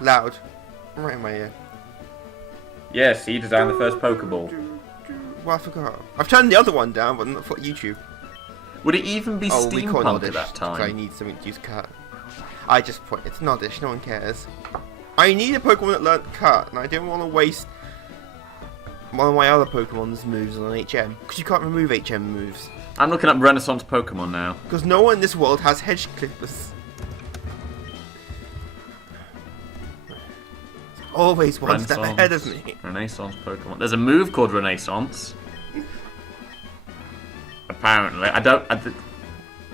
Loud. Right in my ear. Yes, he designed the first Pokeball. Well, I forgot. I've turned the other one down, but not for YouTube. Would it even be steampunk at that I time? need something to use cut. I just put it's Noddish, no one cares. I need a Pokemon that learned cut, and I don't want to waste one of my other Pokemon's moves on an HM, because you can't remove HM moves. I'm looking up Renaissance Pokemon now. Because no one in this world has hedge clippers. Always one step ahead of me. Renaissance Pokemon. There's a move called Renaissance. Apparently,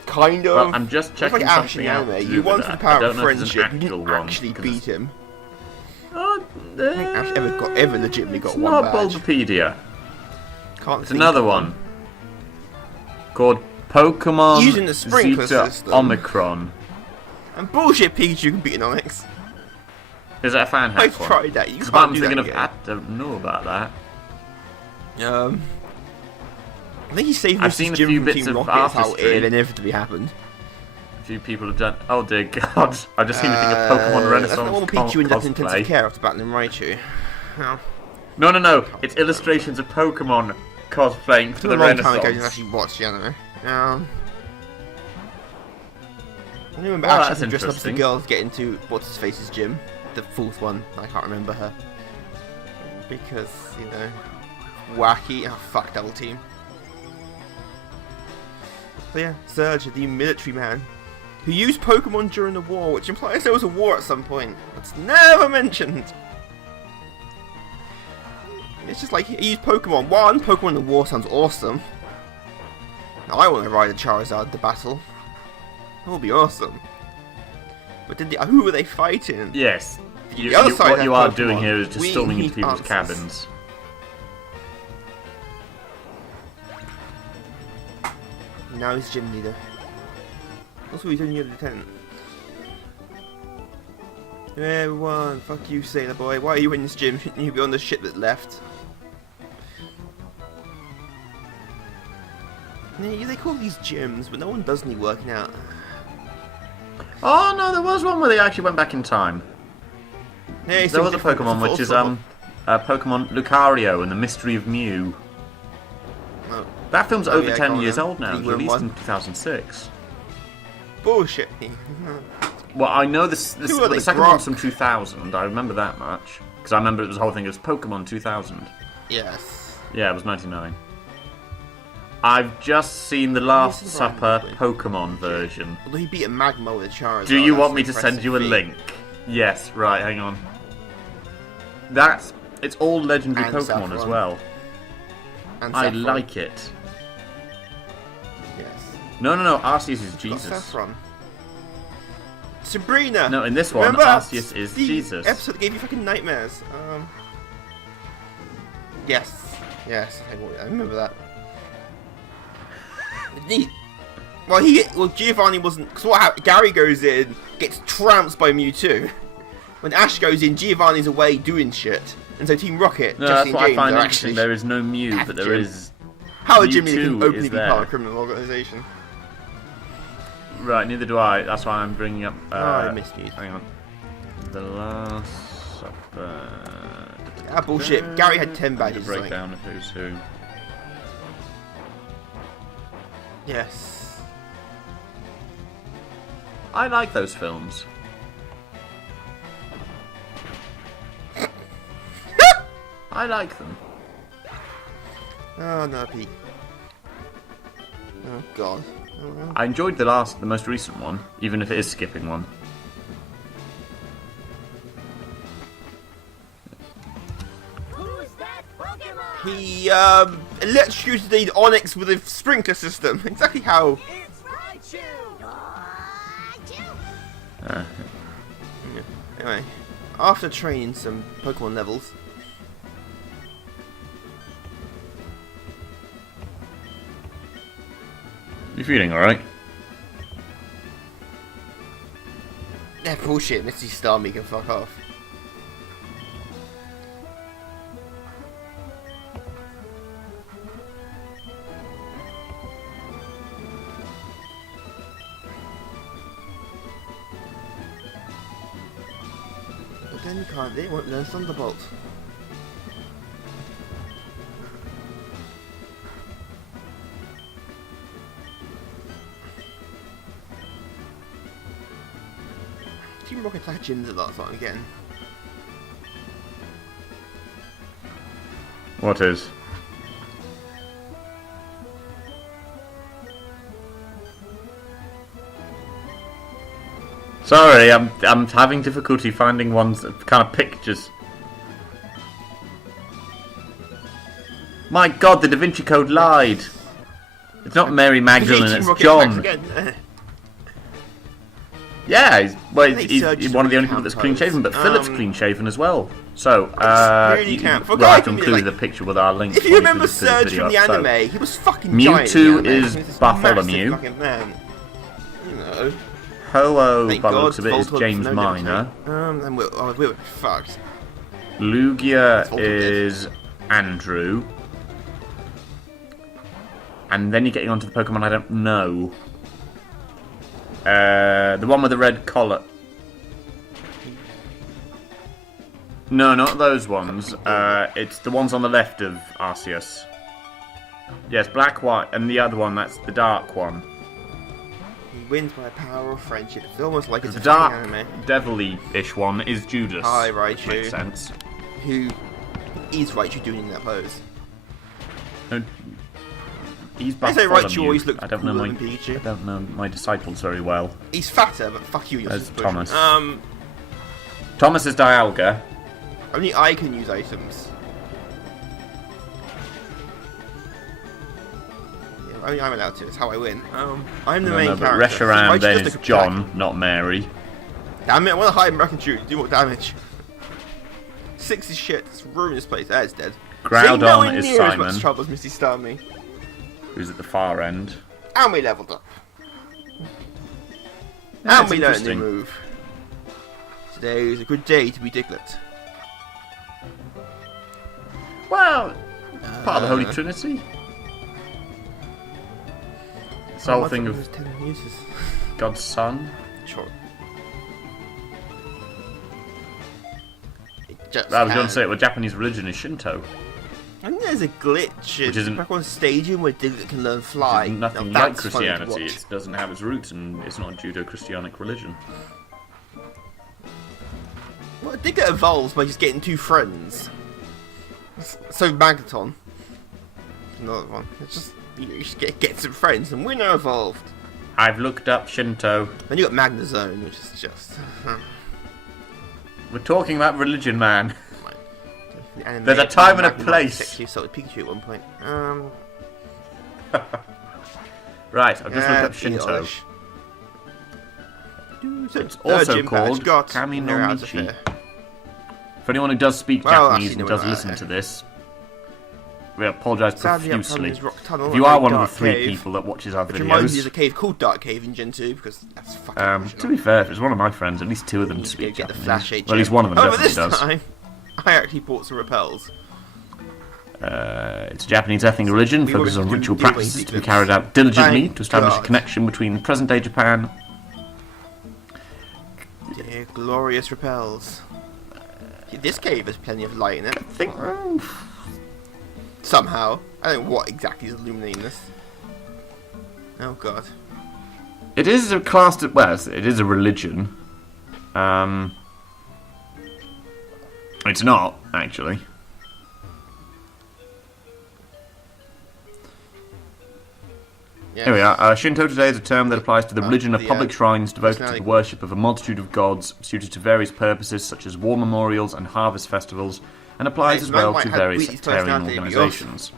Kind of. Well, I'm just checking it's like Ash something in out. anime. You wanted the power of friendship. You didn't one, actually beat him. I don't think Ash It's ever legitimately got one not badge. Bulbapedia. Can't It's think another of one called Pokemon Using the sprinkler Zeta system. Omicron. And bullshit, Pikachu can beat an Onyx. Is that a fan hack I've one? tried that. You But can't I'm do thinking that of. I don't know about that. again. I think he saved I've Mrs. seen a Jim few from bits Team of Rocket. How artistry. it inevitably happened. A few people have done. Oh dear God! I've just seen a thing of Pokemon Renaissance That's not what Pikachu in that intensive cosplay. care after battling Raichu. No. No. It's illustrations of Pokemon cosplaying for It was the a long time ago Renaissance. to actually watch the anime. I remember Oh, actually that's dressed up as the interesting. girls get into what's his face's gym, the fourth one. I can't remember her because wacky. Oh fuck, double team. So yeah, Surge, the military man who used Pokemon during the war, which implies there was a war at some point. It's never mentioned. It's just like he used Pokemon. One, Pokemon in the war sounds awesome. Now, I want to ride a Charizard to battle. That would be awesome. But who were they fighting? Yes. The other side What had you are Pokemon. doing here is just We storming need into people's answers. cabins. Now he's gym leader. Also, he's only a lieutenant. Hey, everyone, fuck you, sailor boy. Why are you in this gym? Shouldn't you be on the ship that left? Yeah, they call these gyms, but no one does any working out. Oh no, there was one where they actually went back in time. Yeah, There was a Pokemon which is Pokemon Lucario and the Mystery of Mew. Oh, That film's over yeah, 10 go on years then. old now. It was You win released one. in 2006. bullshit. Well, I know the Who are they, second Brock? one's from 2000. I remember that much because I remember it was the whole thing. It was Pokemon 2000. Yes. Yeah, it was 99. I've just seen the Last Yes, Supper right. Pokemon version. Although he beat a Magma with a Charizard. Do you that's want an me to send impressive you a feat. link? Yes, right, hang on. It's all legendary And Pokemon as Saffron. well. And I Saffron. like it. Yes. No, Arceus is Got Jesus. Saffron. Sabrina. No, in this one, Remember Arceus is the Jesus. episode that gave you fucking nightmares. Yes. Yes. I remember that. Well, Giovanni wasn't. Because what happened? Gary goes in, gets trounced by Mewtwo. When Ash goes in, Giovanni's away doing shit, and so Team Rocket, No, Jesse that's and what I James find are interesting. actually. There is no Mew, but there Jim. is. How a Jim Leader can Mewtwo openly is be part of there. a criminal organisation? Right, neither do I. That's why I'm bringing up. I missed Mewtwo. Hang on. The Last Supper. Ah, bullshit. Gary had 10 badges. Like, Breakdown of who's who. yes. I like those films. I like them. Oh no, Pete. Oh god. Oh, well. I enjoyed the most recent one, even if it is skipping one. Who's that Pokemon? He electrocuted the Onyx with a sprinkler system. Exactly how. It's Raichu. Raichu. Uh, Yeah. Anyway, after training some Pokemon levels. you feeling alright? Yeah, bullshit. Misty Starmie can fuck off. Then you can't. It won't learn Thunderbolt. Team Rocket attack gyms a lot, so I'm getting. What is? Sorry, I'm having difficulty finding ones that kind of pictures. My God, the Da Vinci Code lied. It's not Mary Magdalene, Team it's Rocket John. attacks again. Yeah, he's Surge's one of the only really people that's count clean shaven, but pose. Philip's clean shaven as well. So, really can't. For we'll have to God, include like, the picture with our link. If you remember Surge from the So, anime, he was fucking giant. Mewtwo in the anime. is He was this Bartholomew. massive fucking man. You know. Ho-Oh, Thank by the God, looks of it, is Voltorb James no Minor. Then we're fucked. Lugia Voltorb is Andrew. And then you're getting onto the Pokemon I don't know. The one with the red collar. No, not those ones. It's the ones on the left of Arceus. Yes, black, white, and the other one, that's the dark one. He wins by the power of friendship. It's almost like it's The a dark, fucking anime. devil-y-ish one is Judas. Hi, Raichu. Makes sense. Who is Raichu doing in that pose? No, he's I say Bartholomew. Raichu always looked I don't know cooler my than Pikachu. I don't know my disciples very well. He's fatter, but fuck you, you're There's super Thomas. pushing. Thomas is Dialga. Only I can use items. Yeah, only I'm allowed to. It's how I win. I'm the main But character. Reshiram Raichu then does is look John, black. not Mary. Damn it! I want to hide and and shoot. Do more damage. 6 is shit. Let's ruin this place. It's dead. Groudon See, nowhere is near as Simon. much trouble as Misty Starmie. Who's at the far end. And we leveled up. Yeah, And it's we learned a new interesting. move. Today is a good day to be Diglett. Well, part of the Holy Trinity. It's the whole thing of 10 uses. God's Son. Sure. I was going to say, well, Japanese religion is Shinto. I think there's a glitch Which in isn't- Pokemon Stadium where Diglett can learn fly. It's nothing Now, like that's funny to Christianity. watch. It doesn't have its roots, and it's not a Judeo-Christianic religion. Well, Diglett evolves by just getting 2 friends. So Magneton. Another one. It's just you just get some friends, and we're now evolved. I've looked up Shinto. Then you got Magnezone, which is just. We're talking about religion, man. The anime There's a time and a Magnemite place. Sexually assaulted Pikachu at one point. Right, I've just yeah, looked up Shinto. English. It's Third also gym badge called got Kami no near out of Michi. here. For anyone who does speak Well, Japanese actually, and no, does listen to this, we apologise Sadly, I'm profusely. this rock tunnel, If you a are very one of the dark 3 cave, people that watches our which reminds me videos, of a cave called Dark Cave in Gen 2 because that's fucking to original. be fair, if it's one of my friends, at least 2 of them You need to speak get the Japanese. Flash Well, at least one of them but definitely this does. time, I actually bought some repels. It's a Japanese ethnic religion, We focuses already on do ritual doing practices to be eclipse. carried out diligently Thank to establish a God. connection between present-day Japan. Dear glorious repels. See, this cave has plenty of light in it. I think Somehow. I don't know what exactly is illuminating this. Oh god. it is a class. Well, it is a religion. It's not actually. Yeah. Here we are. Shinto today is a term that applies to the religion of the, public shrines devoted to the personality. worship of a multitude of gods, suited to various purposes such as war memorials and harvest festivals, and applies Hey, as man well might to have various Wheaties sectarian personality, but yours- organisations.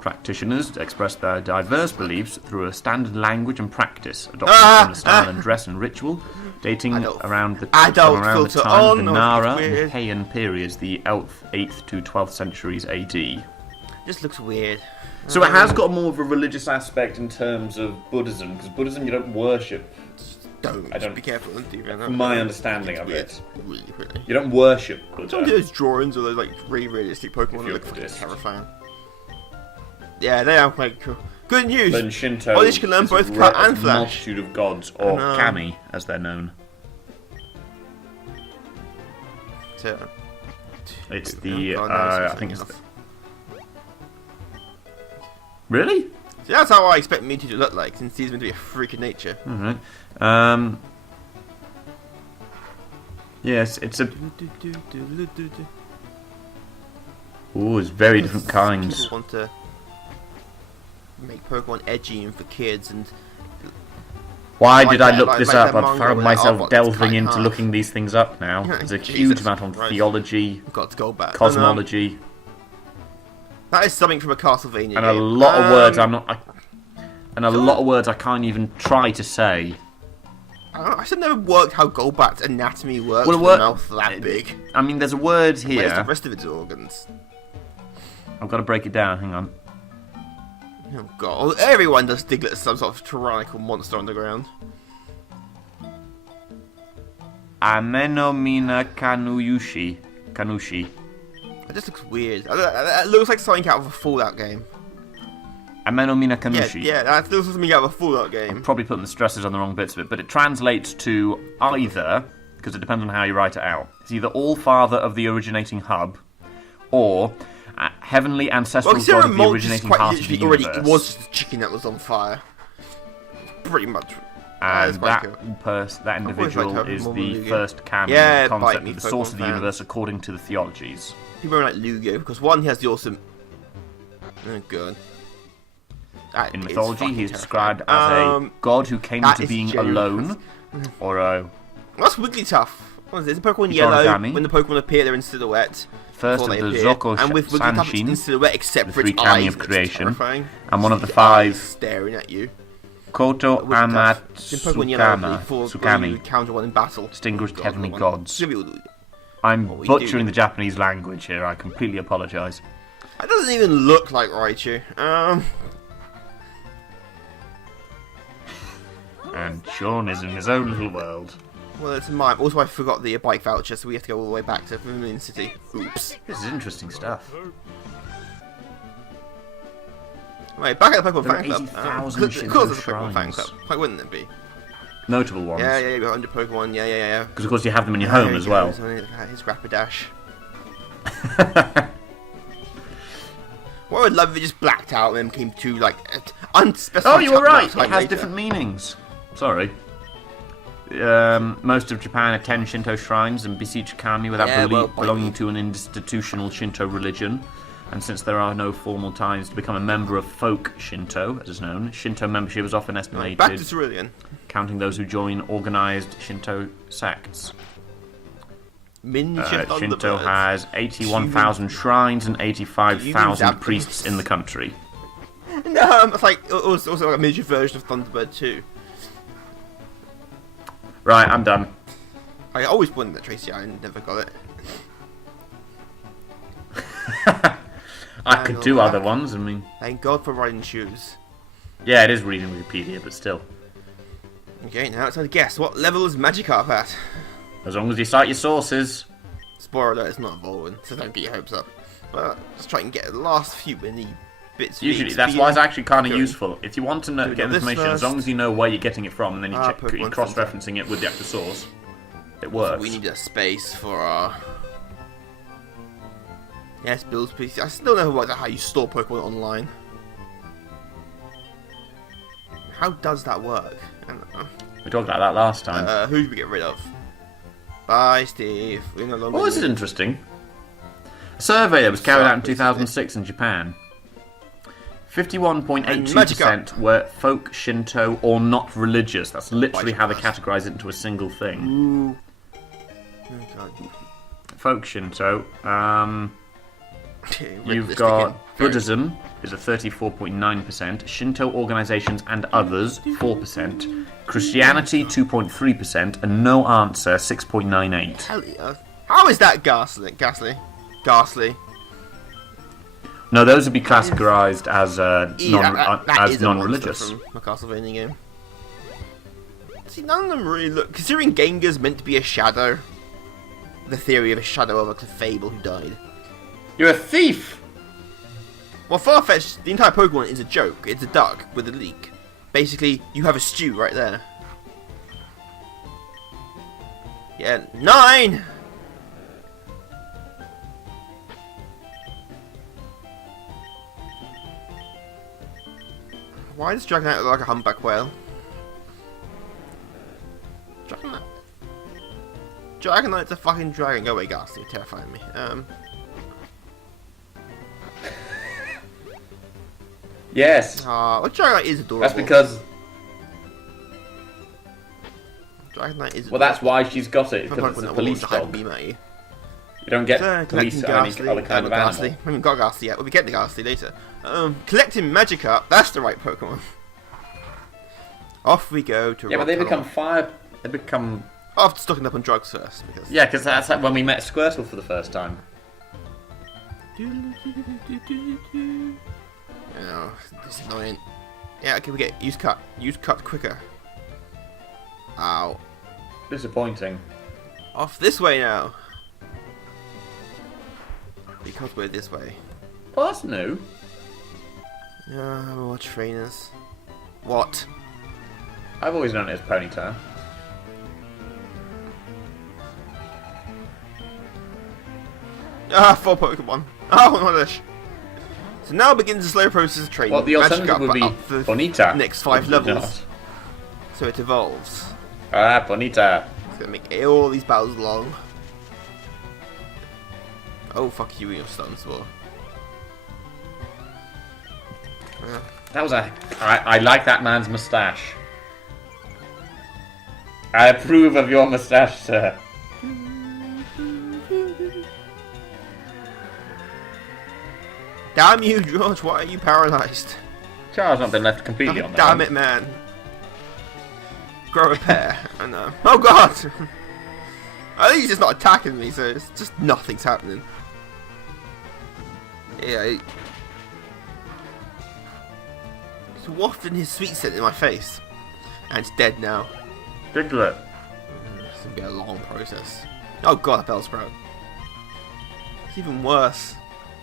Practitioners express their diverse beliefs through a standard language and practice, adopting similar style and dress and ritual, dating Adult- around the adult from around the filter time on, of the or Nara it's weird. and Heian periods, the 8th to 12th centuries AD. Just looks weird. So it has got more of a religious aspect in terms of Buddhism, because Buddhism you don't worship. Don't. I don't- Be careful. Don't do that. From my understanding of Weird. it, Really, really. you don't worship Some of Buddha. those drawings or those like really realistic Pokemon that you're look fucking Buddhist. terrifying. Yeah, they are quite cool. Good news! Then Shinto Oh, this can learn is a both Cut and a Flash. multitude of gods, or know. Kami, as they're known. character. It's Oh, the, God, no, it's I think it's... something Really? So that's how I expect Mewtwo to look like, since he's meant to be a freak of nature. Alright. Yes, it's a... Ooh, it's very different kinds. People want to make Pokemon edgy and for kids, and Why like did I that, look like- this like up? that I've manga found with myself Arbok that's delving cut in into half. looking these things up now. There's a Jesus huge amount on Christ. theology, I've got to go back. cosmology, That is something from a Castlevania and a game. lot of words I'm not... and a lot of words I can't even try to say. I still never worked how Golbat's anatomy works Well, with a mouth that big. I mean, there's a word Where's the here. rest of its organs? I've got to break it down, hang on. Oh god, well, everyone does Diglett as some sort of tyrannical monster on the ground. Amenomina Kanushi. It just looks weird. It looks like something out of a Fallout game. Amenomina Kanushi. Yeah, that looks like something out of a Fallout game. Probably putting the stresses on the wrong bits of it, but it translates to either, because it depends on how you write it out. It's either all father of the originating hub, or heavenly ancestral Well, god of the Moltres originating quite heart of the literally already universe. it was just a chicken that was on fire. Pretty much. And It's quite cool. that individual like to have is more the Lugia. first canon Yeah, concept bite me, of the source Pokemon of the fans. universe according to the theologies. People are like Lugia because one, he has the awesome. Oh god. That In is mythology, fucking he is terrifying. described as a god who came that into is being genuine. alone, or a That's Wigglytuff. What is it? It's a Pokemon It's yellow. origami. When the Pokemon appear, they're in silhouette. first before of they the appear. Zoko And with Wigglytuff, it's in Sanshin, silhouette except the for three its kami eyes. of It's creation, terrifying. and one of the The eyes 5 staring at you. Koto Wigglytuff. It's in Pokemon yellow Amatsukama, before you Tsukami, encounter one in battle. distinguished God, heavenly one. gods. Should be- I'm What we butchering do. the Japanese language here, I completely apologise. That doesn't even look like Raichu. And Sean is in his own little world. Well, it's mine. Also, I forgot the bike voucher, so we have to go all the way back to Vermilion City. Oops. This is interesting stuff. Wait, back at the Pokemon There are Fan Club. 80,000 Of course, there's a Shinto Pokemon Fan shrines. Club. Why wouldn't it be? Notable ones. Yeah, you've got 100 Pokemon. Yeah. Because of course you have them in your home There as he well. goes. His Rapidash. What I would love if it just blacked out and then came to, like, unspecified. Oh, you were right. time It has later. different meanings. Sorry. Most of Japan attend Shinto shrines and beseech kami without Yeah, well, belonging to an institutional Shinto religion. And since there are no formal ties to become a member of folk Shinto, as is known, Shinto membership is often estimated, Back to Cerulean. counting those who join organised Shinto sects. Miniature Shinto Thunderbirds. has 81,000 shrines and 85,000 Zappings. priests in the country. No, it's like also like a miniature version of Thunderbird 2. Right, I'm done. I always wanted that Tracy, I never got it. I could do Back. other ones, I mean... Thank God for riding shoes. Yeah, it is reading Wikipedia, but still. Okay, now it's time to guess. What level is Magikarp at? As long as you cite your sources. Spoiler alert, it's not evolving, so don't get your hopes up. But just try and get the last few mini bits. of Usually, each. that's why it's actually kind of Going. useful. If you want to know, Do we get do this information, as long first? as you know where you're getting it from, and then you check, Pokemon you're cross-referencing it with the actual source, it works. We need a space for our... Yes, builds PC. I still never worked out how you store Pokemon online. How does that work? I don't know. We talked about that last time. Who did we get rid of? Bye, Steve. We're no longer... Oh, this is interesting. A survey that was carried out in 2006 in Japan. 51.82% were folk Shinto or not religious. That's literally how they categorize it into a single thing. Ooh. Oh, God. Folk Shinto. You've Realistic got and very- Buddhism is at 34.9%, Shinto organisations and others 4%, Christianity 2.3%, and no answer 6.98%. How is that ghastly? Ghastly. No, those would be categorised as That is a non-religious. monster from a Castlevania game. See, none of them really look... Considering Gengar's meant to be a shadow, the theory of a shadow of a Clefable who died. You're a thief! Well, Farfetch'd, the entire Pokemon is a joke. It's a duck with a leak. Basically, you have a stew right there. Yeah, 9! Why does Dragonite look like a humpback whale? Dragonite's a fucking dragon. Go away, Ghastly. You're terrifying me. Yes. Well, Dragonite is adorable. That's because. Dragonite is. Well, that's why she's got it. I'm Because it's a not police to hype dog. beam at you. You don't get So, police collecting or any Ghastly. other kind of Ghastly. animal. We haven't got Ghastly yet. We'll be getting the Ghastly later. Collecting Magikarp. That's the right Pokemon. Off we go to. Yeah, but they Rock become Tunnel. fire. They become. After stocking up on drugs first, because. Yeah, because that's like when we met Squirtle for the first time. Oh, this is annoying. Yeah, okay, we get use cut. Use cut quicker. Ow. Disappointing. Off this way now. Because we're this way. Well, that's new. More trainers. What? I've always known it as Ponyta. Ah, 4 Pokemon. Oh, not this. So now begins the slow process of training. Well, the alternative Magikarp would be up for Bonita. next 5 Would it levels. not? So it evolves. Ah, Bonita. It's gonna make all these battles long. Oh, fuck you and your stuns, well. That was a. I like that man's moustache. I approve of your moustache, sir. Damn you, George, why are you paralysed? Charles not been left completely on that. Damn it, man. Grow a pair. I know. Oh, God! At least it's not attacking me, so it's just nothing's happening. Yeah, he's wafting his sweet scent in my face. And it's dead now. Diglett. It's gonna be a long process. Oh god, a Bellsprout. It's even worse.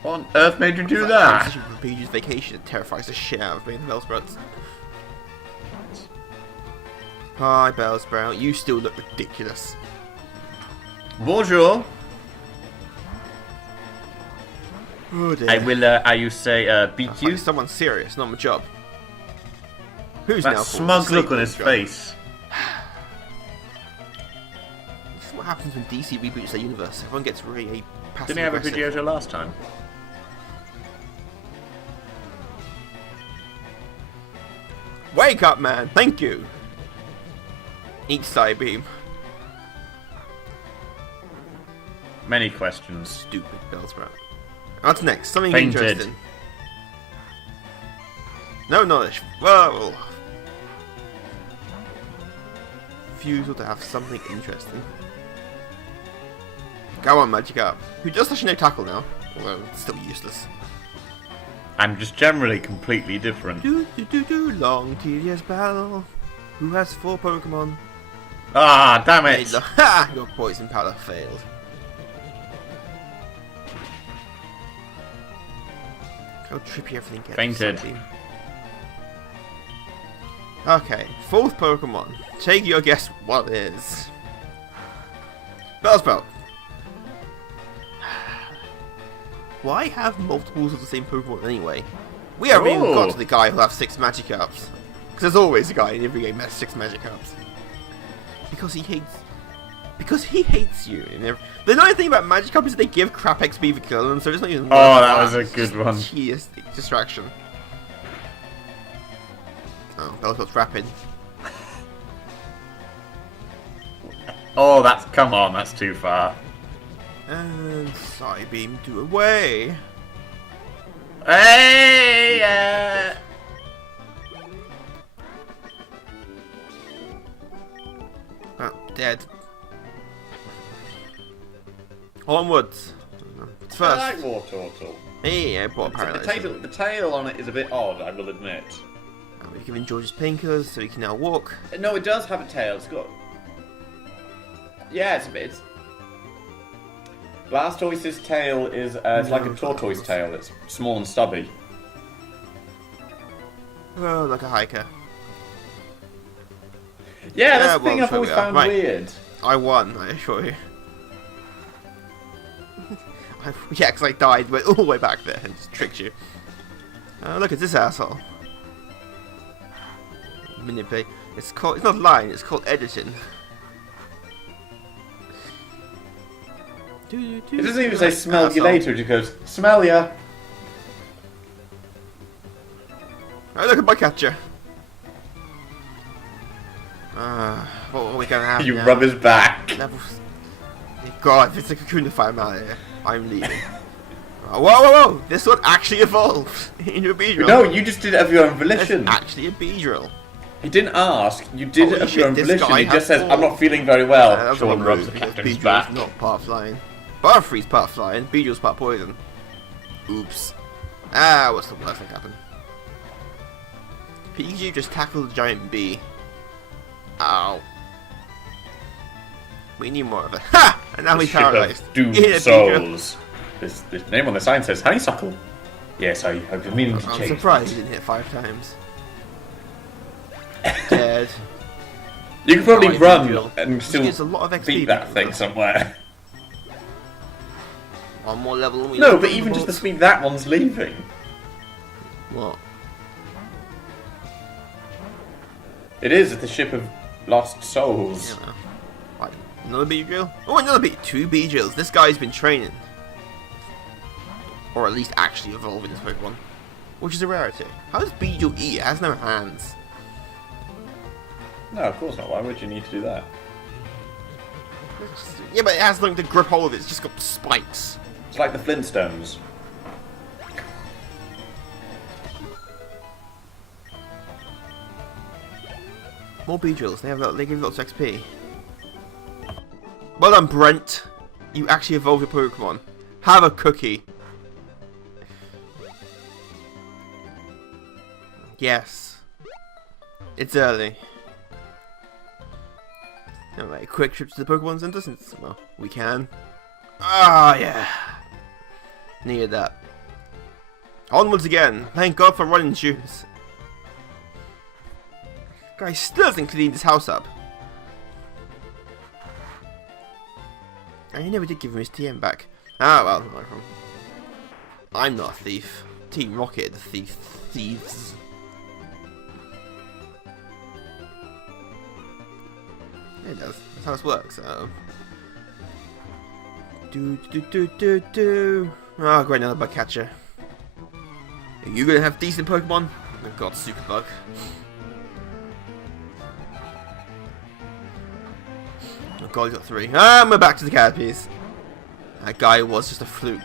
What on earth made you do It's that? Such a Rapage's vacation. It terrifies the shit out of me, the Bellsprouts. Hi, Bellsprout. You still look ridiculous. Bonjour. Oh dear. I will, you say, beat you. Someone serious, not my job. Who's That now called smug the look on sleeping his job? face. This is what happens when DC reboots their universe. Everyone gets really passive Didn't he have a aggressive. Pidgeotto last time? Wake up, man! Thank you! Eat Psybeam. Many questions. Stupid Bellsprout. What's next? Something Fainted. interesting. No knowledge. Well, refusal to have something interesting. Go on, Magikarp. Who does actually no tackle now, although it's still useless. I'm just generally completely different. Long tedious battle. Who has 4 Pokemon? Ah, damn Hey, it! ha! Your poison powder failed. How trippy everything gets. Fainted. Psybeam. Okay, 4th Pokemon. Take your guess what it is. Bellsprout. Why have multiples of the same Pokemon anyway? We haven't even got Oh. to the guy who'll have 6 Magikarps. Because there's always a guy in every game that has 6 Magikarps. Because he hates... Because he hates you. The annoying thing about Magikarp is they give crap XP for killing them, so it's not even... Oh, that was a good one. Tedious distraction. Oh, Bellsprout's rapid. Oh, that's... Come on, that's too far. And Psybeam to away. Hey! Oh, dead. Onwards. It's I first. like Wartortle. Hey, I bought a The Paralyzer. tail on it is a bit odd, I will admit. We're giving George's painkillers so he can now walk. No, it does have a tail. It's got... Yeah, it's a bit... Blastoise's tail is... it's like a tortoise tail. It's small and stubby. Oh, like a hiker. Yeah, that's the well, thing I've so always we are. found Right. weird. I won, I assure you. Yeah, because I died, went all the way back there and just tricked you. Look at this asshole. manipulate. It's not lying, it's called editing. It doesn't even say smell you later, it just goes, smell ya. Oh, look at my catcher. What are we gonna have You now? rub his back. Levels. God, if it's a cocoon to fight, I'm out of here. I'm leaving. Whoa, whoa, whoa! This one actually evolved into a Beedrill. No, you just did it of your own It's volition. actually a Beedrill. He didn't ask, you did Holy it of shit, your own this volition. guy He has just says, balls. I'm not feeling very well. That's Sean one rubs the move, because captain's Beedrill's back. not part flying. Butterfree's part flying, Beedrill's part poison. Oops. Ah, what's the worst that can happen? Pikachu just tackled the giant bee. Ow. We need more of it. Ha! And now The he's ship of paralyzed. doomed In a Beedrill. souls. This name on the sign says honeysuckle. Yes, I've been meaning to I'm change. surprised he didn't hit 5 times. Dead. You can probably Nice run Beedrill. and Which still gives a lot of XP beat that back. thing somewhere. One more level and we No, level but even up. just the speed that one's leaving. What? It is the ship of lost souls. You know. What? Another Beedrill? Oh, another Two Beedrills. This guy's been training. Or at least actually evolving this Pokemon. Which is a rarity. How does Beedrill eat? It has no hands. No, of course not. Why would you need to do that? Yeah, but it has nothing to grip hold of it. It's just got spikes. It's like the Flintstones. More Beedrills. They give lots of XP. Well done, Brent. You actually evolved your Pokemon. Have a cookie. Yes. It's early. Alright, quick trip to the Pokemon Center since, well, we can. Ah, yeah. Needed that. Onwards again. Thank God for running shoes. Guy still hasn't cleaned his house up. And he never did give him his TM back. Ah, well, no problem. I'm not a thief. Team Rocket, the thieves. It does. That's how this works. Oh, great, another bug catcher. Are you gonna have decent Pokemon? Oh god, Super Bug. Oh god, he's got 3. And we're back to the Caterpies. That guy was just a fluke.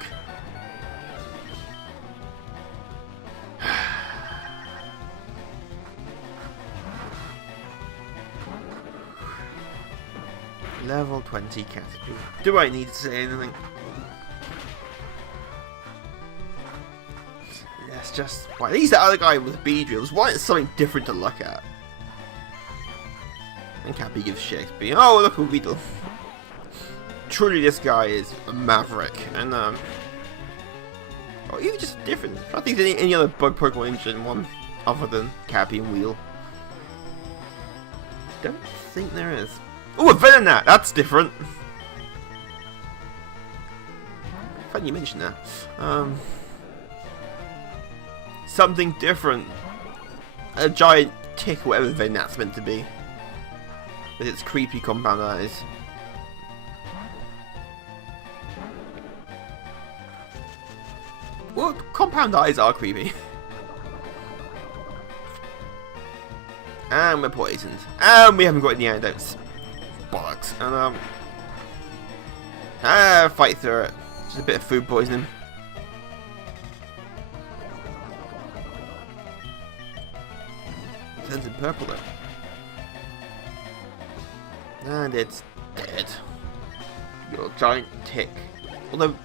Level 20 Caterpie. Do I need to say anything? Let's just... Why, at least that other guy with Beedrills. Why is something different to look at? And Cappy gives Shakespeare. Oh, look at Weedle. Truly, this guy is a maverick. And, oh, even just different. I don't think there's any other bug Pokemon interested in one other than Cappy and Wheel. Don't think there is. Oh, a Venonat! That's different. Funny you mention that. Something different. A giant tick, whatever Venonat's meant to be. With its creepy compound eyes. Well, compound eyes are creepy. And we're poisoned. And we haven't got any antidotes. Bollocks. And fight through it. Just a bit of food poisoning. Turns in purple though. And it's dead. Your giant tick. Although,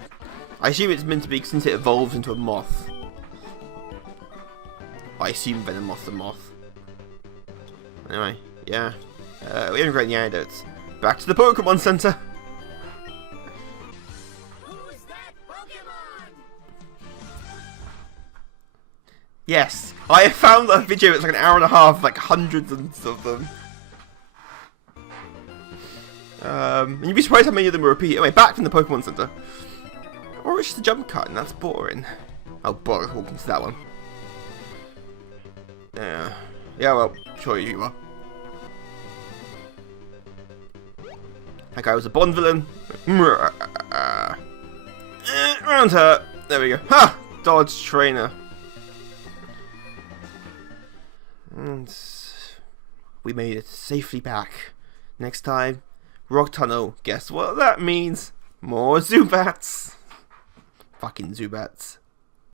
I assume it's meant to be since it evolves into a moth. I assume Venomoth's a moth. Anyway, yeah. We haven't got any antidotes. Back to the Pokemon Center. Who's that Pokemon? Yes, I found a video. It's like an hour and a half, like hundreds of them. And you'd be surprised how many of them were repeated. Anyway, back from the Pokemon Center. Or it's just a jump cut, and that's boring. Oh, bollocks, walking to that one. Yeah. Yeah, well, sure you are. That guy was a Bond villain. Round her. There we go. Ha! Dodge trainer. And we made it safely back. Next time, Rock Tunnel. Guess what that means? More Zubats. Fucking Zubats.